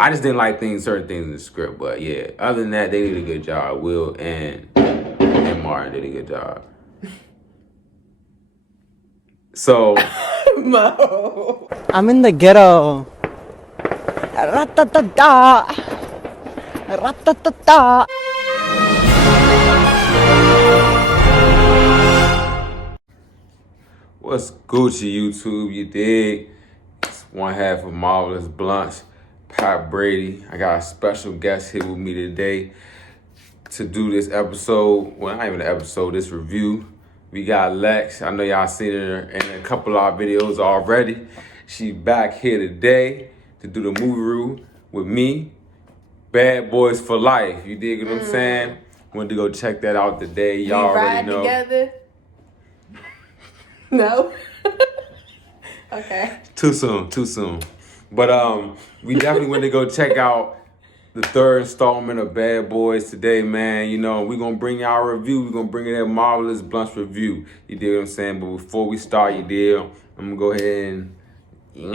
I just didn't like certain things in the script. But yeah, other than that, they did a good job. Will and Martin did a good job. So Mo. I'm in the ghetto. Ra-ta-ta-ta. Ra-ta-ta-ta. what's Gucci YouTube? You dig? It's one half of Marvelous Bluntz, BRADY. I got a special guest here with me today to do this episode. Well, not even an episode, this review. We got LEX. I know y'all seen her in a couple of our videos already. She back here today to do the movie review with me. Bad Boys for Life. You dig what I'm saying? Went to go check that out today. Y'all already know. Together? No? Okay. Too soon. But we definitely went to go check out the third installment of Bad Boys today, man. You know, we're going to bring y'all a review. We're going to bring you that Marvelous Bluntz review. You dig what I'm saying? But before we start, I'm going to go ahead and... You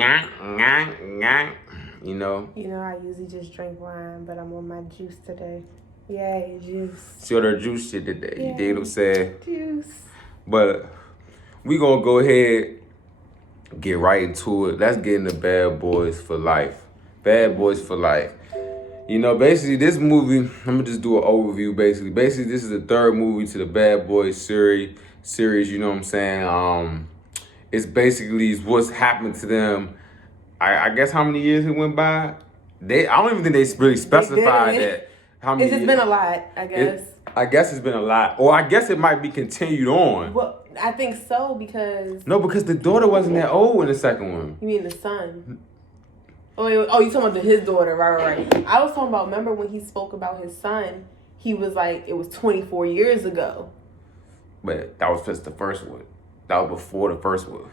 know? You know, I usually just drink wine, but I'm on my juice today. Yay, juice. She on her juice shit today. Yay. You dig what I'm saying? Juice. But we going to go ahead, get right into it. Let's get into Bad Boys for Life. Bad Boys for Life. You know, basically, this movie, I'm going to just do an overview, basically. Basically, this is the third movie to the Bad Boys series, you know what I'm saying? It's basically what's happened to them. I guess how many years it went by? I don't even think they really specified that. How many It's just been a lot, I guess. I guess it's been a lot. Or I guess it might be continued on. Well, I think so because... No, because the daughter wasn't that old in the second one. You mean the son? Oh, you talking about his daughter, right. I was talking about, remember when he spoke about his son, he was like, it was 24 years ago. But that was just the first one. That was before the first one.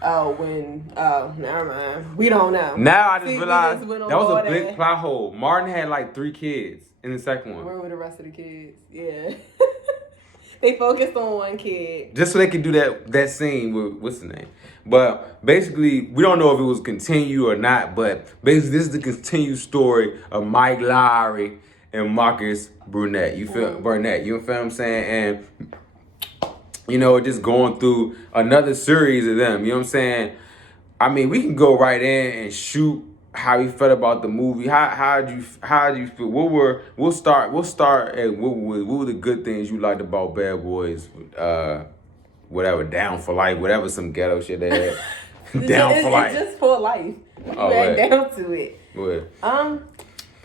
Never mind. We don't know. Now I just realized that was a big plot hole. Martin had like 3 kids in the second one. Where were the rest of the kids? Yeah. They focused on one kid. Just so they could do that scene with, what's the name? But basically, we don't know if it was continued or not, but basically this is the continued story of Mike Lowry and Marcus Burnett. You feel Burnett, you feel what I'm saying? And you know, just going through another series of them. You know what I'm saying? I mean, we can go right in and shoot how you felt about the movie. How did you feel? We'll start at what were the good things you liked about Bad Boys? Whatever, Down for Life, whatever, some ghetto shit they had. Down for Life. It's just for life. You add down to it. Go ahead.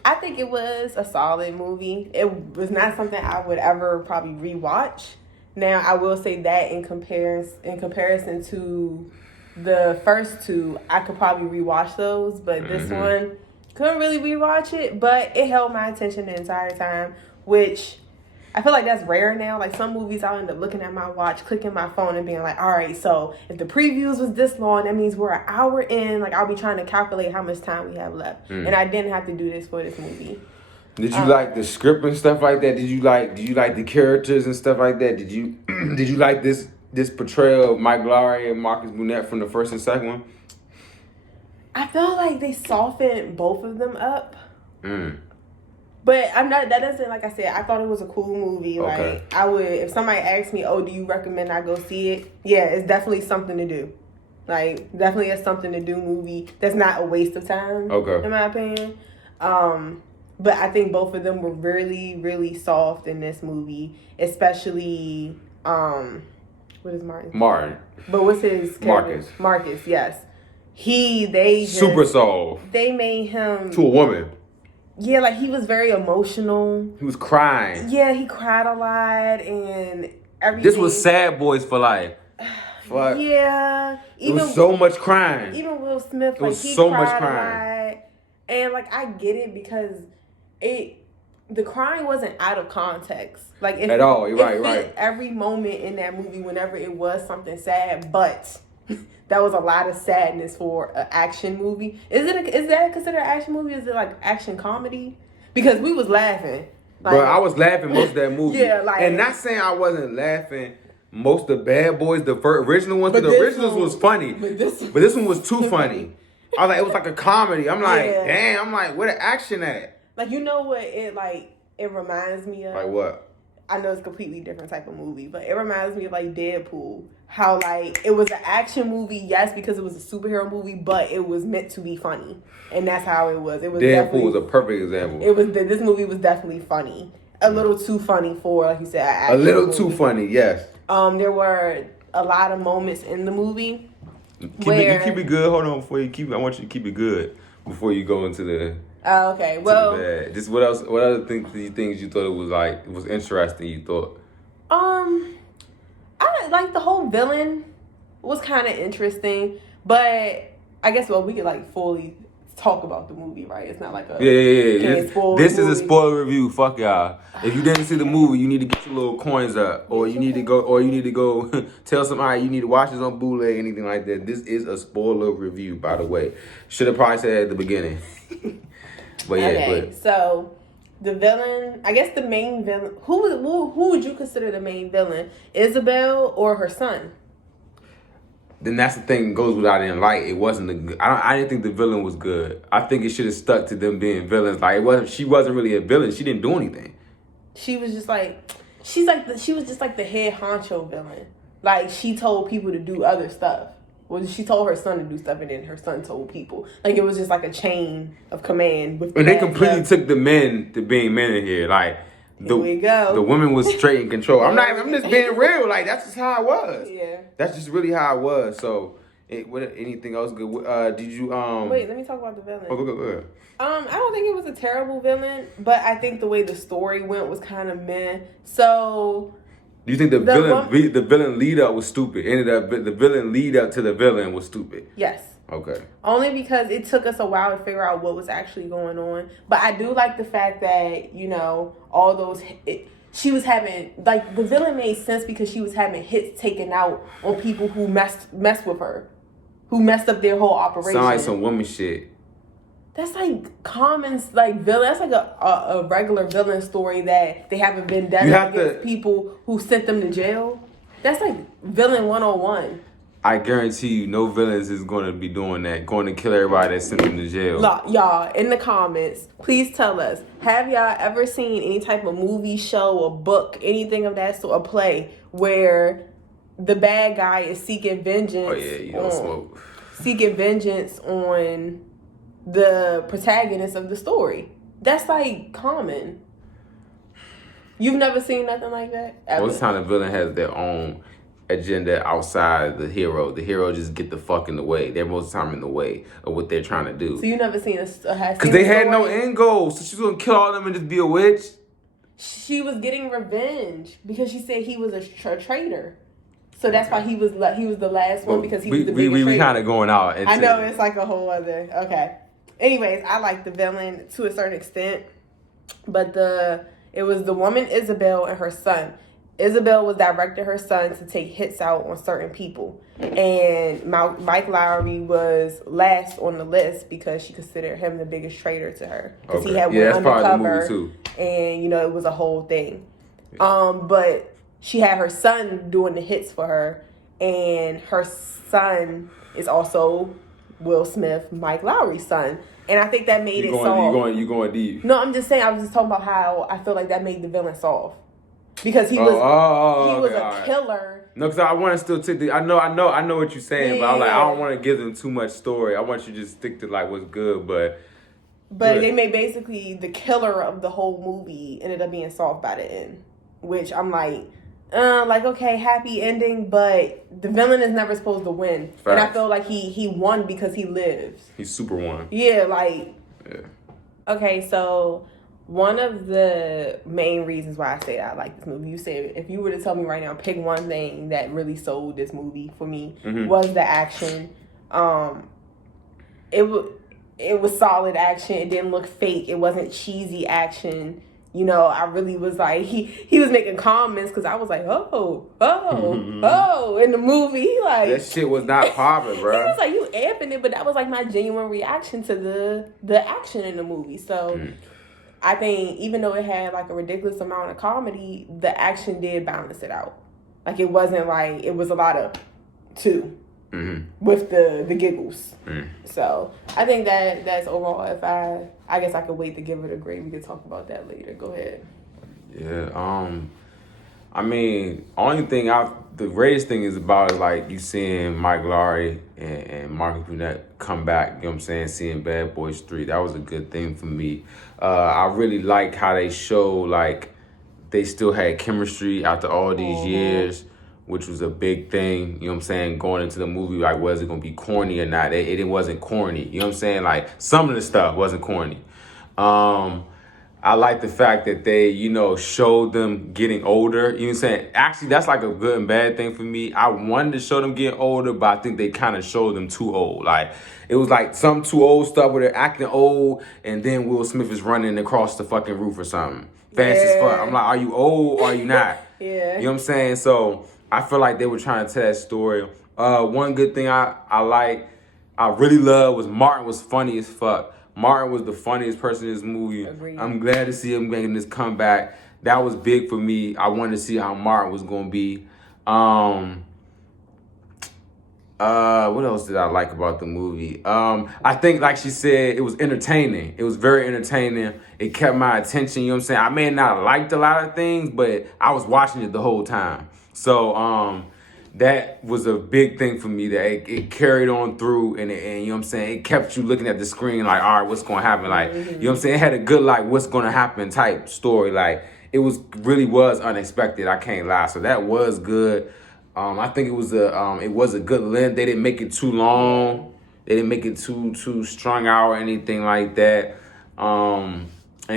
I think it was a solid movie. It was not something I would ever probably rewatch. Now, I will say that in comparison to the first two, I could probably rewatch those, but this one, couldn't really rewatch it, but it held my attention the entire time, which I feel like that's rare now. Like, some movies, I'll end up looking at my watch, clicking my phone, and being like, all right, so if the previews was this long, that means we're an hour in. Like, I'll be trying to calculate how much time we have left. And I didn't have to do this for this movie. Did you like the script and stuff like that? Did you like the characters and stuff like that? Did you like this portrayal of Mike Lowry and Marcus Burnett from the first and second one? I felt like they softened both of them up. But that doesn't, like I said, I thought it was a cool movie. Okay. Like, I would, if somebody asked me, do you recommend I go see it? Yeah, it's definitely something to do. Like, definitely a something to do movie that's not a waste of time. Okay. In my opinion. But I think both of them were really, really soft in this movie. Especially, what is Martin? Martin. But what's his character? Marcus, yes. They just... Super soft. They made him... To a woman. Yeah, like, he was very emotional. He was crying. Yeah, he cried a lot and everything. This was Sad Boys for Life. Fuck. Yeah. It was so much crying. Even Will Smith, it was so much crying. A lot. And, like, I get it because the crying wasn't out of context. Like, at all. You're right. Every moment in that movie, whenever it was something sad, but that was a lot of sadness for an action movie. Is that considered an action movie? Is it like action comedy? Because we was laughing. Like, bro, I was laughing most of that movie. Yeah, like, and not saying I wasn't laughing. Most of Bad Boys, the original ones, the originals was funny. But this one was too funny. I was like, it was like a comedy. I'm like, Yeah. damn. I'm like, where the action at? Like, you know what it reminds me of? Like what? I know it's a completely different type of movie, but it reminds me of like Deadpool. How like it was an action movie, yes, because it was a superhero movie, but it was meant to be funny, and that's how it was. It was Deadpool was a perfect example. It was this movie was definitely funny, a little too funny for, like you said, an action a little movie. too funny, yes. There were a lot of moments in the movie You keep it good. Hold on, before you keep it, I want you to keep it good before you go into the. Oh, okay. Well, just what else? What other things you thought it was interesting? You thought? I like the whole villain was kind of interesting, but I guess we could like fully talk about the movie, right? It's not like a yeah. This is a spoiler review. Fuck y'all. If you didn't see the movie, you need to get your little coins up, or you need to go tell somebody you need to watch this on bootleg, anything like that. This is a spoiler review, by the way. Should have probably said it at the beginning. But yeah, okay. So the villain, I guess the main villain. Who would you consider the main villain? Isabel or her son? Then that's the thing goes without in light. It wasn't a good. I didn't think the villain was good. I think it should have stuck to them being villains. Like it wasn't. She wasn't really a villain. She didn't do anything. She was just like, she was just like the head honcho villain. Like she told people to do other stuff. Well, she told her son to do stuff, and then her son told people. Like it was just like a chain of command. And they completely took the men to being men in here. Like here we go. The women was straight in control. I'm just being real. Like that's just how it was. Yeah. That's just really how it was. So, anything else good? Did you Wait, let me talk about the villain. Oh, go ahead. I don't think it was a terrible villain, but I think the way the story went was kind of meh. So. Do you think the villain lead up was stupid? The villain lead up to the villain was stupid. Yes. Okay. Only because it took us a while to figure out what was actually going on. But I do like the fact that, all those she was having, like, the villain made sense because she was having hits taken out on people who messed with her, who messed up their whole operation. Sound like some woman shit. That's like common, like villain. That's like a regular villain story that they haven't been done against people who sent them to jail. That's like villain 101. I guarantee you, no villains is going to be doing that, going to kill everybody that sent them to jail. Y'all, in the comments, please tell us, have y'all ever seen any type of movie, show, or book, anything of that sort, a play, where the bad guy is seeking vengeance? Oh yeah, you don't smoke. Seeking vengeance on the protagonist of the story. That's like common. You've never seen nothing like that? Ever? Most time the villain has their own agenda outside the hero. The hero just get the fuck in the way. They're most of the time in the way of what they're trying to do. So you never seen because they had no end goal. So she's gonna kill all of them and just be a witch. She was getting revenge because she said he was a traitor. So that's why he was the last one, because he was the biggest traitor. We kind of going out. I know, it's like a whole other. Okay. Anyways, I like the villain to a certain extent, but it was the woman Isabel and her son. Isabel was directing her son to take hits out on certain people, and Mike Lowry was last on the list because she considered him the biggest traitor to her, because he had went undercover, and it was a whole thing. But she had her son doing the hits for her, and her son is also Will Smith, Mike Lowry's son. And I think that made it soft. You going deep. No, I'm just saying, I was just talking about how I feel like that made the villain soft. Because he was a killer. No, because I want to still take I know what you're saying, but I'm like, I don't want to give them too much story. I want you to just stick to like what's good, but they made basically the killer of the whole movie ended up being soft by the end. Which I'm like okay, happy ending, but the villain is never supposed to win. Facts. And I feel like he won because he lives. He super won. Yeah, okay, so one of the main reasons why I say I like this movie, you said if you were to tell me right now, pick one thing that really sold this movie for me, was the action. It was solid action. It didn't look fake. It wasn't cheesy action. I really was like, he was making comments because I was like, in the movie. He like, that shit was not popping, bro. He was like, you amping it, but that was like my genuine reaction to the action in the movie. So I think even though it had like a ridiculous amount of comedy, the action did balance it out. Like it wasn't like, it was a lot of two. with the giggles. So I think that's overall. If I guess I could wait to give it a grade. We could talk about that later. Go ahead. Yeah. I mean, the greatest thing is about is like you seeing Mike Lowry and Marcus Burnett come back. You know what I'm saying? Seeing Bad Boys 3, that was a good thing for me. I really like how they show like they still had chemistry after all these years, which was a big thing. You know what I'm saying? Going into the movie, like, was it gonna be corny or not? It wasn't corny. You know what I'm saying? Like, some of the stuff wasn't corny. I like the fact that they, showed them getting older. You know what I'm saying? Actually, that's like a good and bad thing for me. I wanted to show them getting older, but I think they kind of showed them too old. Like, it was like some too old stuff where they're acting old, and then Will Smith is running across the fucking roof or something. Fast as fuck. I'm like, are you old or are you not? Yeah. You know what I'm saying? So I feel like they were trying to tell that story. One good thing I really love was Martin was funny as fuck. Martin was the funniest person in this movie. Agreed. I'm glad to see him making this comeback. That was big for me. I wanted to see how Martin was going to be. What else did I like about the movie? I think, like she said, it was entertaining. It was very entertaining. It kept my attention, you know what I'm saying? I may not have liked a lot of things, but I was watching it the whole time. So, that was a big thing for me, that it carried on through, and you know what I'm saying, it kept you looking at the screen like, all right, what's going to happen? Like, you know what I'm saying, it had a good, like, what's going to happen type story. Like, it really was unexpected, I can't lie. So that was good. I think it was a good length. They didn't make it too long. They didn't make it too strung out or anything like that. And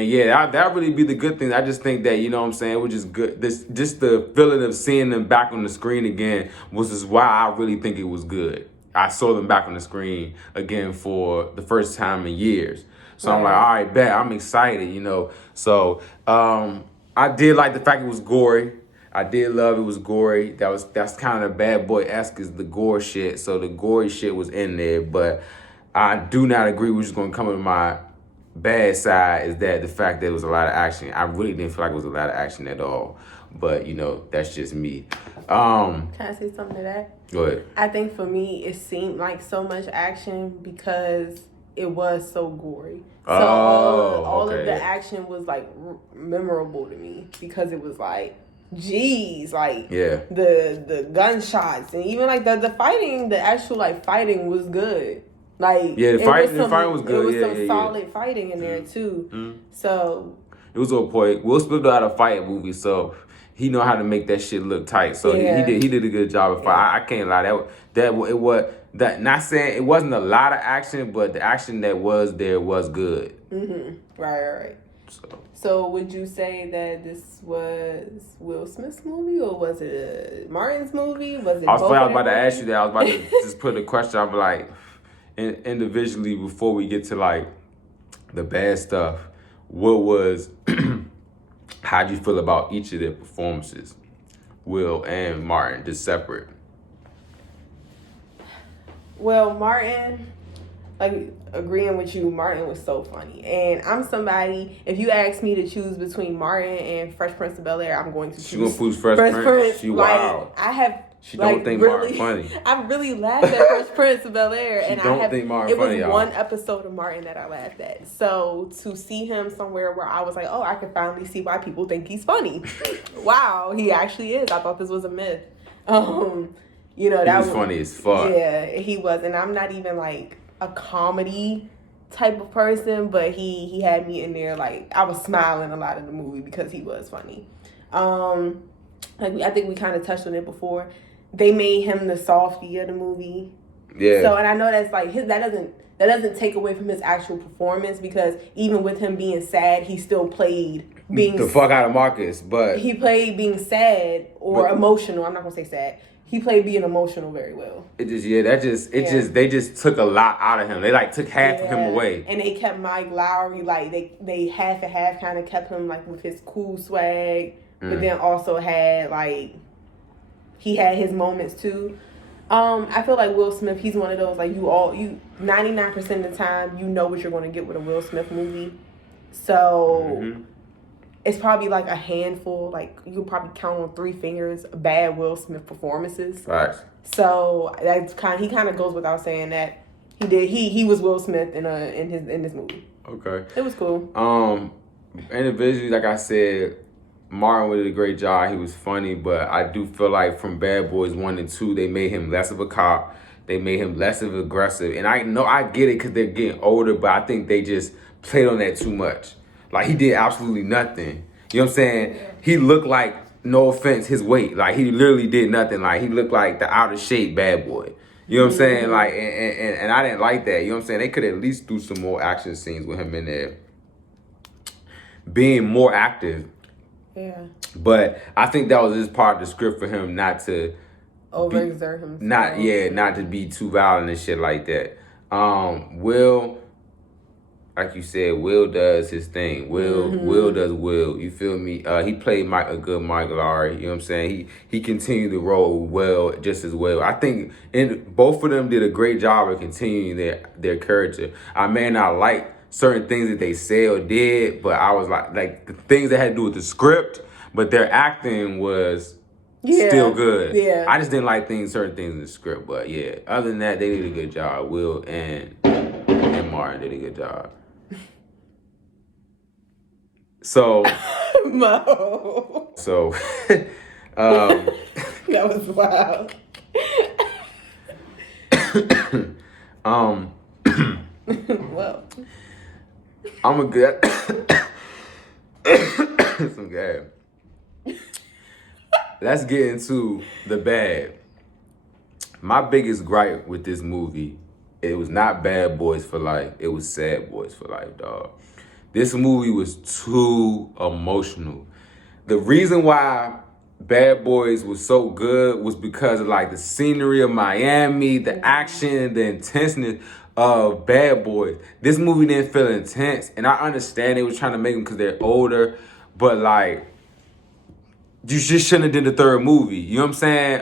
yeah, that really be the good thing. I just think that, you know what I'm saying, it was just good. Just the feeling of seeing them back on the screen again was why I really think it was good. I saw them back on the screen again for the first time in years. So I'm like, all right, bet, I'm excited, So I did like the fact it was gory. I did love it was gory. That's kind of Bad Boy-esque is the gore shit. So the gory shit was in there. But I do not agree, which is going to come with my bad side, is that the fact that it was a lot of action. I really didn't feel like it was a lot of action at all. But, that's just me. Can I say something to that? Go ahead. I think for me, it seemed like so much action because it was so gory. So all of the action was like memorable to me because it was like, geez, like the gunshots and even like the fighting, the actual like fighting was good. Like the fighting was good. There was some solid fighting in there too. So it was on point. Will Smith know how to fight in movies, so he know how to make that shit look tight. So he did a good job of fight. I can't lie. Not saying it wasn't a lot of action, but the action that was there was good. Right. So would you say that this was Will Smith's movie or was it Martin's movie? Was it? I was about to ask you that. I was about to just put a question. I'm like, individually, before we get to like the bad stuff, how'd you feel about each of their performances, Will and Martin, just separate? Well, Martin, like agreeing with you, Martin was so funny. And I'm somebody, if you ask me to choose between Martin and Fresh Prince of Bel-Air, I'm going to choose. She gonna choose Fresh Prince? She wild. She don't think Martin funny. I really laughed at Fresh Prince of Bel-Air. She don't think Martin funny, It was one episode of Martin that I laughed at. So to see him somewhere where I was like, oh, I can finally see why people think he's funny. Wow, he actually is. I thought this was a myth. He was funny as fuck. Yeah, he was. And I'm not even like a comedy type of person, but he had me in there. Like, I was smiling a lot in the movie because he was funny. I think we kind of touched on it before. They made him the softie of the movie. Yeah. So, and I know that's like that doesn't take away from his actual performance, because even with him being sad, he still played being the fuck out of Marcus, but he played being sad or emotional. I'm not gonna say sad. He played being emotional very well. They just took a lot out of him. They like took half of him away. And they kept Mike Lowry, like they half and half kind of kept him like with his cool swag, but then also had like he had his moments too. I feel like Will Smith, he's one of those like you 99% of the time you know what you're going to get with a Will Smith movie. So it's probably like a handful. Like you could probably count on 3 fingers bad Will Smith performances. Right. So that's he kind of goes without saying that he was Will Smith in this movie. Okay. It was cool. Individually, like I said, Martin did a great job. He was funny, but I do feel like from Bad Boys 1 and 2, they made him less of a cop. They made him less of aggressive. And I know I get it because they're getting older, but I think they just played on that too much. Like, he did absolutely nothing. You know what I'm saying? Yeah. He looked like, no offense, his weight. Like, he literally did nothing. Like, he looked like the out of shape bad boy. You know what I'm saying? Like, and I didn't like that. You know what I'm saying? They could at least do some more action scenes with him in there. Being more active. Yeah. But I think that was just part of the script for him not to overexert himself. Not to be too violent and shit like that. Will, like you said, Will does his thing. Will does Will. You feel me? He played a good Mike Lowry. You know what I'm saying? He continued the role well, just as well. I think both of them did a great job of continuing their character. I may not like certain things that they said or did, but I was like the things that had to do with the script, but their acting was still good. Yeah. I just didn't like certain things in the script, but yeah. Other than that, they did a good job. Will and Martin did a good job. So Mo. So that was wild. Well, I'm a good some gas. Let's get into the bad. My biggest gripe with this movie, it was not Bad Boys for Life. It was Sad Boys for Life, dog. This movie was too emotional. The reason why Bad Boys was so good was because of like the scenery of Miami, the action, the intenseness of Bad Boys. This movie didn't feel intense, and I understand they were trying to make them because they're older, but like, you just shouldn't have did the third movie. You know what I'm saying?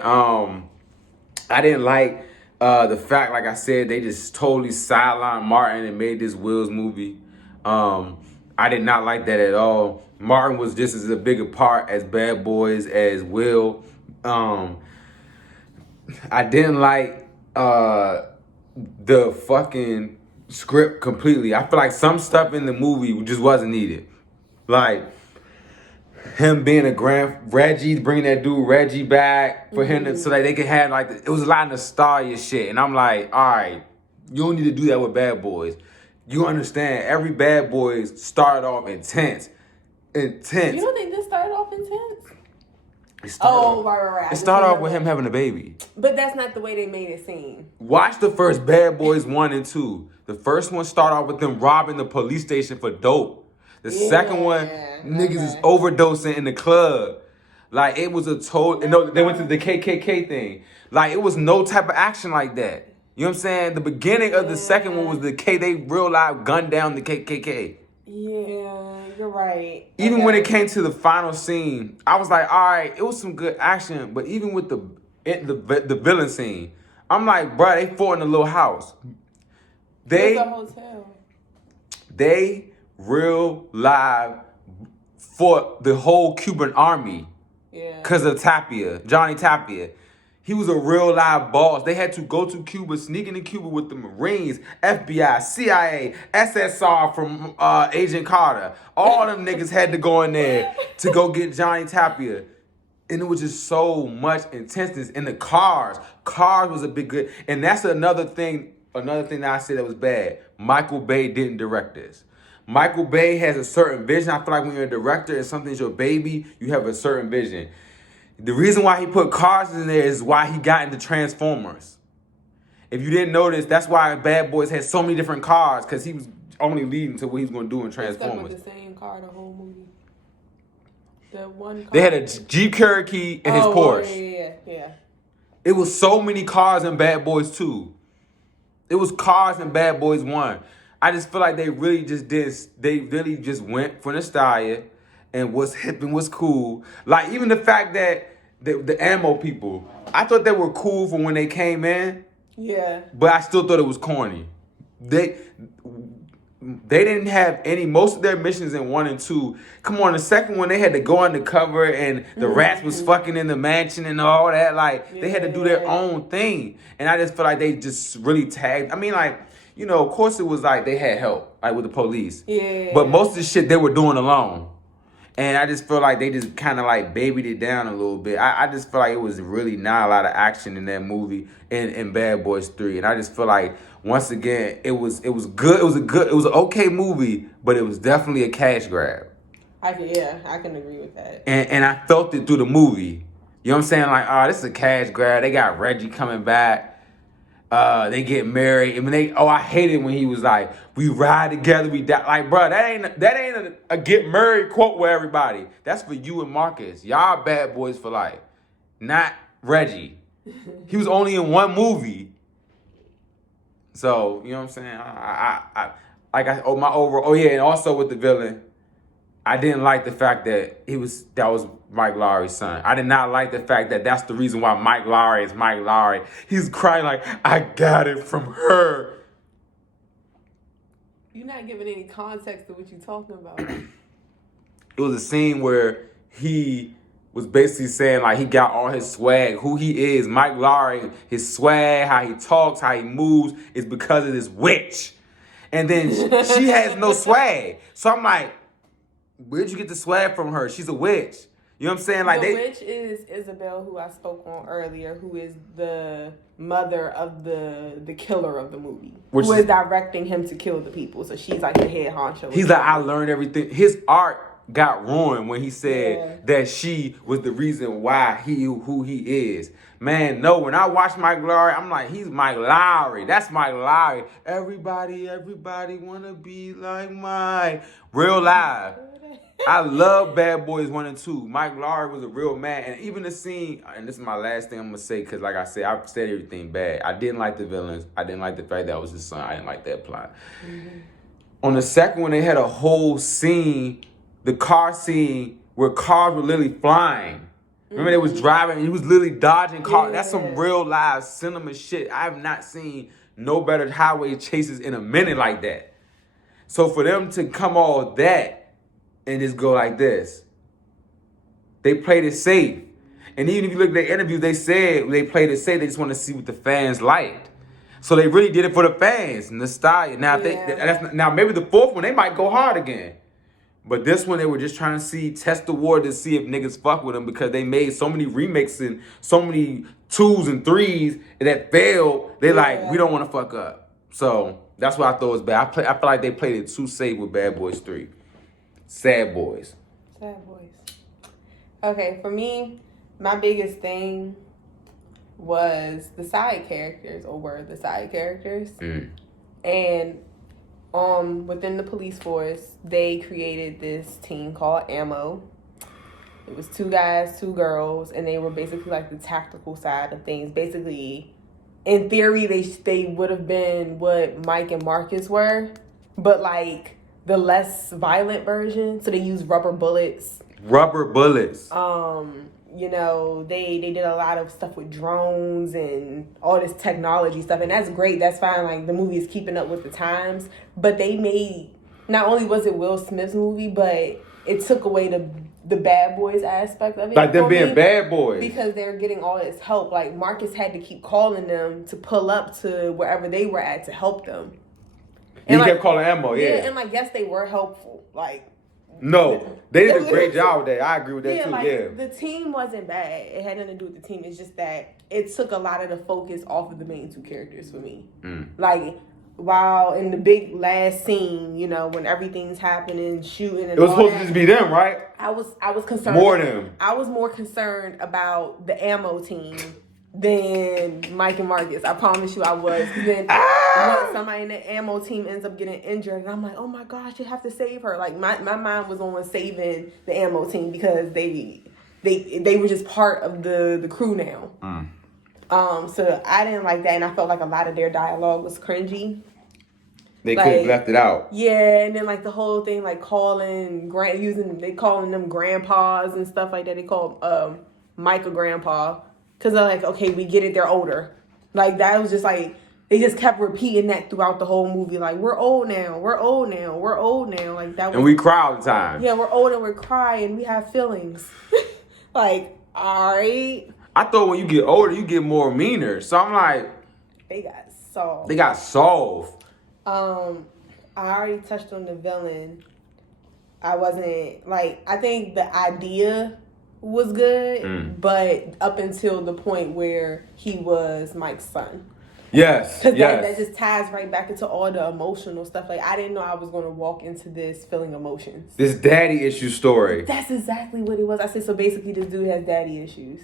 I didn't like the fact, like I said, they just totally sidelined Martin and made this Will's movie. I did not like that at all. Martin was just as a bigger part as Bad Boys as Will. I didn't like the fucking script completely. I feel like some stuff in the movie just wasn't needed. Like him being Reggie, bringing that dude Reggie back for him so that they could have like, it was a lot of nostalgia shit. And I'm like, all right, you don't need to do that with Bad Boys. You understand, every Bad Boys started off intense. You don't think this started off intense? Right. It started off with him having a baby. But that's not the way they made it seem. Watch the first Bad Boys 1 and 2. The first one started off with them robbing the police station for dope. The second one, niggas is overdosing in the club. Like, it was a total... No, they went to the KKK thing. Like, it was no type of action like that. You know what I'm saying? The beginning of the second one was they real live gunned down the KKK. Yeah, you're right. Even when it came to the final scene, I was like, all right, it was some good action, but even with the villain scene, I'm like, bro, they fought in a little house. It was a hotel. They real live fought the whole Cuban army. Yeah. Because of Johnny Tapia. He was a real live boss. They had to go to Cuba, sneak into Cuba with the Marines, FBI, CIA, SSR from Agent Carter. All them niggas had to go in there to go get Johnny Tapia. And it was just so much intensity in the cars. Cars was a big good. And that's another thing that I said that was bad. Michael Bay didn't direct this. Michael Bay has a certain vision. I feel like when you're a director and something's your baby, you have a certain vision. The reason why he put cars in there is why he got into Transformers. If you didn't notice, that's why Bad Boys had so many different cars, because he was only leading to what he was going to do in Transformers. They stuck with the same car the whole movie. The one car. They had a Jeep Cherokee and his Porsche. Yeah. It was so many cars in Bad Boys 2. It was cars in Bad Boys 1. I just feel like they really just went for nostalgia and what's hip and what's cool. Like, even the fact that the ammo people, I thought they were cool for when they came in. Yeah. But I still thought it was corny. they didn't have most of their missions in 1 and 2. Come on, the second one, they had to go undercover and the rats was fucking in the mansion and all that. Like, they had to do their own thing. And I just feel like they just really tagged. I mean, like, you know, of course it was like they had help, like with the police. Yeah. But most of the shit they were doing alone. And I just feel like they just kind of like babied it down a little bit. I just feel like it was really not a lot of action in that movie in Bad Boys 3. And I just feel like, once again, it was good. It was an okay movie, but it was definitely a cash grab. I can agree with that. And I felt it through the movie. You know what I'm saying? Like, oh, this is a cash grab. They got Reggie coming back. They get married. I mean, I hated when he was like, "We ride together, we die." Like, bro, that ain't a get married quote with everybody. That's for you and Marcus. Y'all bad boys for life, not Reggie. He was only in one movie. So, you know what I'm saying? And also with the villain, I didn't like the fact that that was Mike Lowry's son. I did not like the fact that that's the reason why Mike Lowry is Mike Lowry. He's crying like, I got it from her. You're not giving any context to what you're talking about. It was a scene where he was basically saying like he got all his swag, who he is. Mike Lowry, his swag, how he talks, how he moves is because of this witch. And then she has no swag. So I'm like, where'd you get the swag from her? She's a witch. You know what I'm saying? Like the witch is Isabel, who I spoke on earlier, who is the mother of the killer of the movie, who is directing him to kill the people. So she's like the head honcho. He's like, I learned everything. His art got ruined when he said that she was the reason why who he is. Man, no, when I watch Mike Lowry, I'm like, he's Mike Lowry. That's Mike Lowry. Everybody wanna be like Mike. Real live. I love Bad Boys 1 and 2. Mike Lowry was a real man. And even the scene, and this is my last thing I'm going to say, because like I said, I've said everything bad. I didn't like the villains. I didn't like the fact that was his son. I didn't like that plot. Mm-hmm. On the second one, they had a whole scene, the car scene, where cars were literally flying. Remember, they was driving, he was literally dodging cars. Yeah. That's some real live cinema shit. I have not seen no better highway chases in a minute like that. So for them to come all that, and just go like this. They played it safe. And even if you look at their interviews, they said they played it safe. They just want to see what the fans liked. So they really did it for the fans. Nostalgia. Now, now maybe the fourth one, they might go hard again. But this one, they were just trying to test the water to see if niggas fuck with them, because they made so many remakes and so many 2s and 3s that failed. They like, we don't want to fuck up. So that's what I thought was bad. I feel like they played it too safe with Bad Boys 3. Sad boys. Okay, for me, my biggest thing was the side characters. And within the police force, they created this team called Ammo. It was 2 guys, 2 girls, and they were basically like the tactical side of things. Basically, in theory, they would have been what Mike and Marcus were, but like the less violent version. So they use rubber bullets. You know, they did a lot of stuff with drones and all this technology stuff, and that's great. That's fine. Like, the movie is keeping up with the times. But they made, not only was it Will Smith's movie, but it took away the bad boys aspect of it. Like them being bad boys. Because they're getting all this help. Like, Marcus had to keep calling them to pull up to wherever they were at to help them. He kept calling Ammo, yeah. And like, yes, they were helpful. Like, no, they did a great job with that. I agree with that too. Like, the team wasn't bad. It had nothing to do with the team. It's just that it took a lot of the focus off of the main 2 characters for me. Like, while in the big last scene, you know, when everything's happening, shooting, and it was supposed to just be them, right? I was concerned. More them. I was more concerned about the Ammo team than Mike and Marcus. I promise you I was. Then once somebody in the Ammo team ends up getting injured, and I'm like, oh my gosh, you have to save her. Like, my mind was on saving the Ammo team, because they were just part of the crew now. So I didn't like that, and I felt like a lot of their dialogue was cringy. They could have left it out. Yeah, and then like the whole thing, like calling them grandpas and stuff like that. They called Mike a grandpa. Because they're like, okay, we get it, they're older. Like, that was just like, they just kept repeating that throughout the whole movie. Like, we're old now, we're old now, we're old now. Like that was, and we cry all the time. Yeah, we're old and we're crying. We have feelings. Like, all right. I thought when you get older, you get more meaner. So I'm like, They got solved. they got soft. I already touched on the villain. I wasn't like, I think the idea was good, but up until the point where he was Mike's son. Yes, Because yes. that just ties right back into all the emotional stuff. Like, I didn't know I was going to walk into this feeling emotions. This daddy issue story. That's exactly what it was. I said, so basically this dude has daddy issues.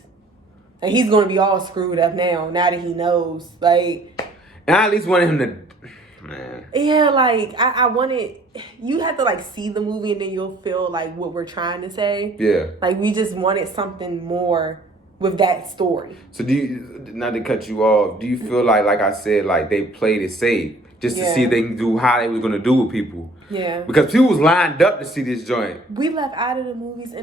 And he's going to be all screwed up now that he knows. Like, And I at least wanted him to, man. yeah, like, I wanted, you have to, like, see the movie and then you'll feel, like, what we're trying to say. Yeah. Like, we just wanted something more with that story. So do you, not to cut you off, do you feel like I said, like they played it safe just to see if they can do how they was going to do with people? Yeah. Because people was lined up to see this joint. We left out of the movies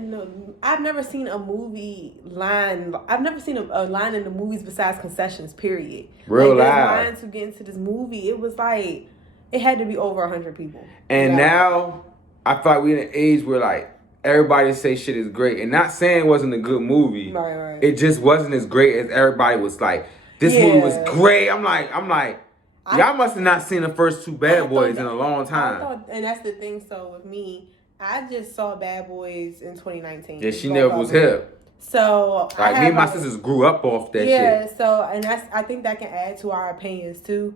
I've never seen a movie line. I've never seen a line in the movies besides concessions, period. Real like, loud. lines to get into this movie. It was like, it had to be over 100 people. And now, I feel like we're in an age where like, everybody say shit is great. And not saying it wasn't a good movie. Right. It just wasn't as great as everybody was like, this movie was great. I'm like, y'all must have not seen the first two Bad Boys in a long time. And that's the thing. So with me, I just saw Bad Boys in 2019. Yeah, she never was hip. So like me and my sisters grew up off that shit. Yeah, so and I think that can add to our opinions too.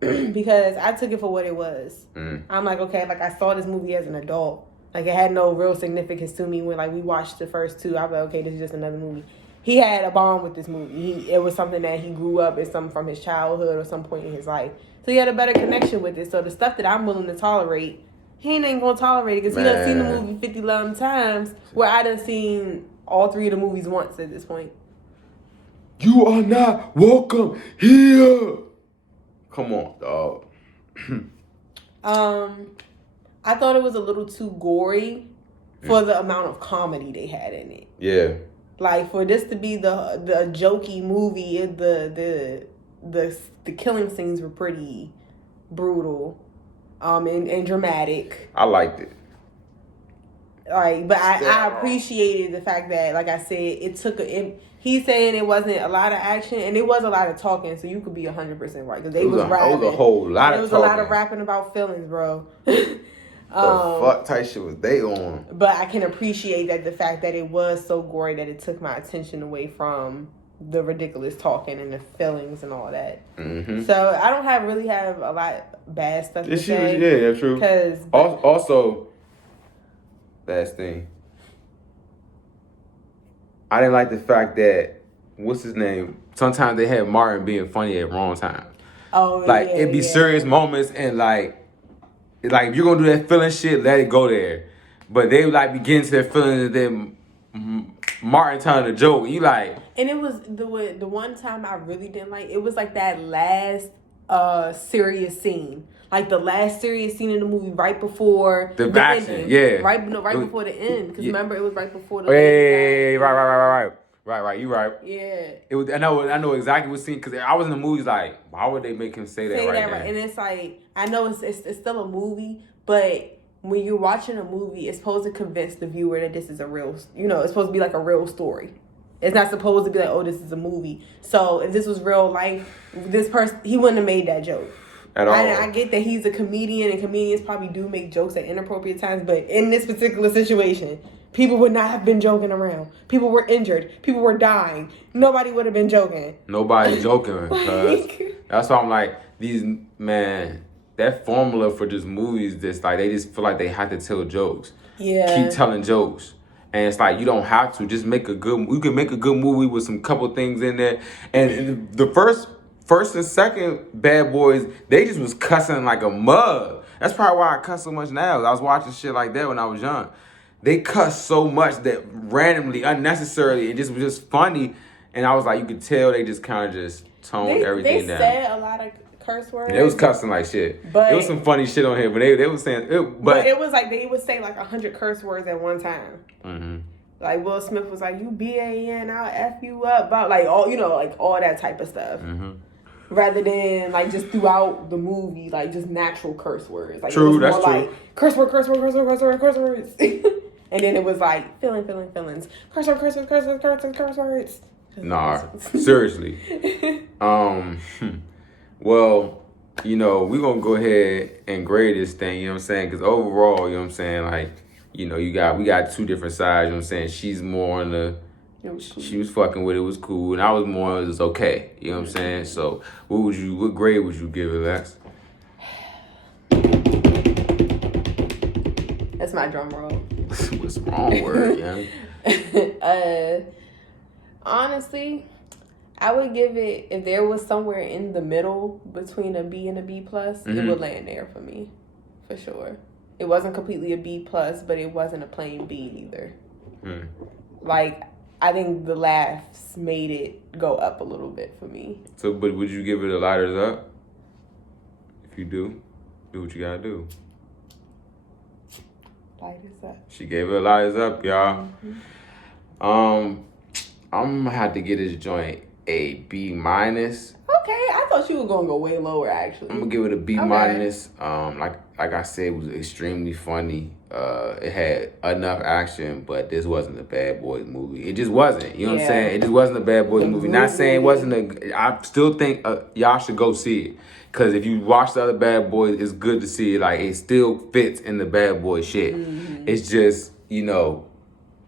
Because I took it for what it was. I'm like, okay, like I saw this movie as an adult. Like, it had no real significance to me when, like, we watched the first two. I was like, okay, this is just another movie. He had a bond with this movie. It was something that he grew up, it's something from his childhood or some point in his life. So he had a better connection with it. So the stuff that I'm willing to tolerate, he ain't going to tolerate it because he done seen the movie 50 times where I done seen all three of the movies once at this point. You are not welcome here. Come on, dog. I thought it was a little too gory for the amount of comedy they had in it. Yeah. Like, for this to be the jokey movie, the killing scenes were pretty brutal, and dramatic. I liked it. Like, but I appreciated the fact that, like I said, it took he's saying it wasn't a lot of action, and it was a lot of talking, so you could be 100% right. Because it was rapping. It was a whole lot of talking. It was a lot of rapping about feelings, bro. What fuck type shit was they on? But I can appreciate that the fact that it was so gory that it took my attention away from the ridiculous talking and the feelings and all that. Mm-hmm. So I don't really have a lot bad stuff to say. Yeah, true. Because also, last thing, I didn't like the fact that what's his name? Sometimes they had Martin being funny at wrong times. Oh, like it'd be serious moments and like if you're gonna do that feeling shit, let it go there. But they like begin to their feelings and then Martin telling a joke. You like, and it was the one time I really didn't like. It was like that last serious scene, like the last serious scene in the movie right before the action. ending. Yeah, right before the end. Because remember, it was right before the. Right. You right. Yeah. It was. I know exactly what scene because I was in the movies. Like, why would they make him say that right now? And it's like, I know it's still a movie, but when you're watching a movie, it's supposed to convince the viewer that this is a real. It's supposed to be like a real story. It's not supposed to be like, oh, this is a movie. So if this was real life, this person, he wouldn't have made that joke. At all. I get that he's a comedian, and comedians probably do make jokes at inappropriate times, but in this particular situation, people would not have been joking around. People were injured. People were dying. Nobody would have been joking. Nobody's joking. That's why I'm like, that formula for just movies, just like they just feel like they have to tell jokes. Yeah. Keep telling jokes. And it's like, you don't have to. Just make a good, you can make a good movie with some couple things in there. And the first and second Bad Boys, they just was cussing like a mug. That's probably why I cuss so much now. I was watching shit like that when I was young. They cuss so much that randomly, unnecessarily, it just was just funny. And I was like, you could tell they just kind of just toned everything down. They said a lot of curse words. They was cussing like shit. But there was some funny shit on here, but they was saying it. But it was like they would say like 100 curse words at one time. Mm-hmm. Like Will Smith was like, "You BAN, I'll F you up," about like all like all that type of stuff. Mm-hmm. rather than like just throughout the movie, like just natural curse words. Like, True, it was that's more true. like curse word, curse word, curse word, curse word, curse words. And then it was like feelings. Curse word, curse word, curse word, curse words. Nah, seriously. Well, you know, we're gonna go ahead and grade this thing, you know what I'm saying? Because overall, you know what I'm saying, like, you know, we got two different sides, you know what I'm saying? She's more on the, she was fucking with it, was cool, and I was more just okay, you know what I'm saying? So what grade would you give it, Lex? That's my drum roll. What's wrong word, yeah? Honestly, I would give it, if there was somewhere in the middle between a B and a B plus, it would land there for me, for sure. It wasn't completely a B plus, but it wasn't a plain B either. Like, I think the laughs made it go up a little bit for me. So, but would you give it a lighters up? If you do what you gotta do. Lighters up. She gave it a lighters up, y'all. I'm gonna have to get this joint a B minus. Okay, I thought you were gonna go way lower actually. I'm gonna give it a B minus. Like I said, it was extremely funny. It had enough action, but this wasn't a Bad Boys movie. It just wasn't. You know what I'm saying? It just wasn't a Bad Boys movie. Not saying it wasn't a. I still think y'all should go see it, because if you watch the other Bad Boys, it's good to see it. Like, it still fits in the Bad Boy shit. It's just, you know,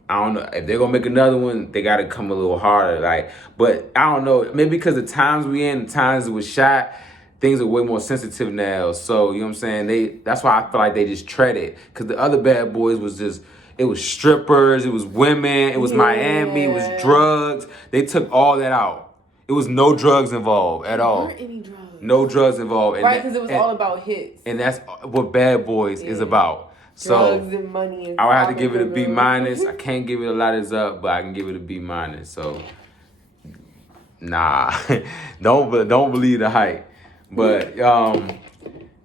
I don't know if they're gonna make another one. They gotta come a little harder, like. But I don't know. Maybe because the times we in, the times it was shot, things are way more sensitive now. So, you know what I'm saying? That's why I feel like they just tread it. Because the other Bad Boys was just, it was strippers, it was women, it was Miami, it was drugs. They took all that out. It was no drugs involved at all. There weren't any drugs. No drugs involved. And right, because it was all about hits. And that's what Bad Boys is about. So drugs and money. And I would have to give it a B minus. I can't give it a lighters up, but I can give it a B minus. So nah, don't believe the hype. But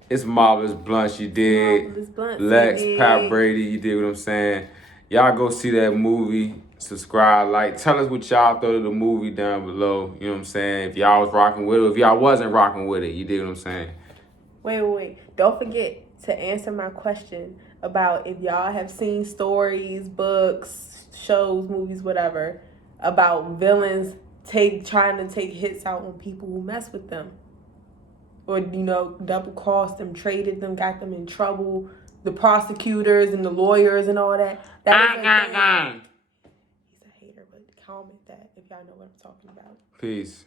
it's Marvelous Bluntz, you dig. Lex, Pat Brady, you dig what I'm saying. Y'all go see that movie. Subscribe, like, tell us what y'all thought of the movie down below. You know what I'm saying? If y'all was rocking with it, if y'all wasn't rocking with it, you dig what I'm saying. Wait. Don't forget to answer my question about if y'all have seen stories, books, shows, movies, whatever, about villains trying to take hits out on people who mess with them. Or, you know, double crossed them, traded them, got them in trouble. The prosecutors and the lawyers and all that. He's a hater, but comment that if y'all know what I'm talking about. Peace.